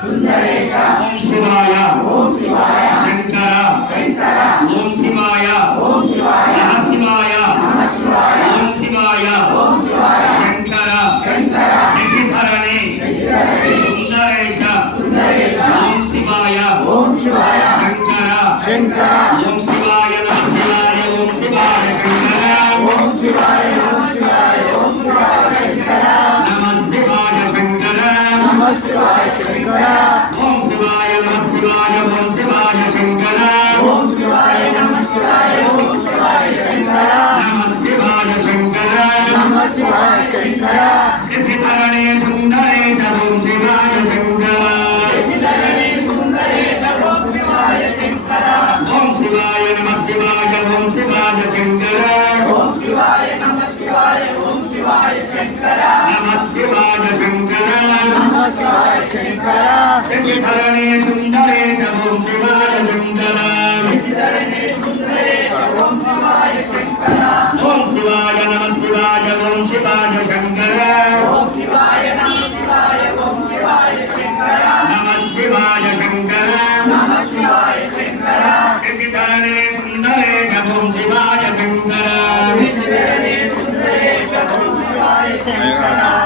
सुंदरेश ओम शिवाय शंकर ओम शिवाय नमः शिवाय ओम शिवाय शंकर शशिधरणे सुंदरेश ओम शिवाय शंकर ओम शिवाय नमः शिवाय ओम शिवाय शंकर नमः शिवाय शंकर नमः शिवाय शंकर ओम शिवाय नमः शिवाय ओम शिवाय शंकर ओम शिवाय नमः शिवाय ओम शिवाय शंकर नमः शिवाय शंकर नमः शिवाय शंकर शशिधरणे सुंदरेश ओम शिवाय शंकर शशिधरणे सुंदरेश ओम शिवाय शंकर ओम शिवाय नमः शिवाय ओम शिवाय शंकर ओम शिवाय नमः शिवाय ओम शिवाय शंकर नमः शिवाय शंकर नमः शिवाय शंकर शशिधरणे सुंदरेश ओम शिवाय शंकर शशिधरणे सुंदरेश ओम शिवाय शंकर ओम शिवाय नमः शिवाय ओम शिवाय शंकर ओम शिवाय नमः शिवाय ओम शिवाय शंकर नमः शिवाय शंकर नमः शिवाय शंकर शशिधरणे सुंदरेश ओम शिवाय शंकर शशिधरणे सुंदरेश ओम शिवाय शंकर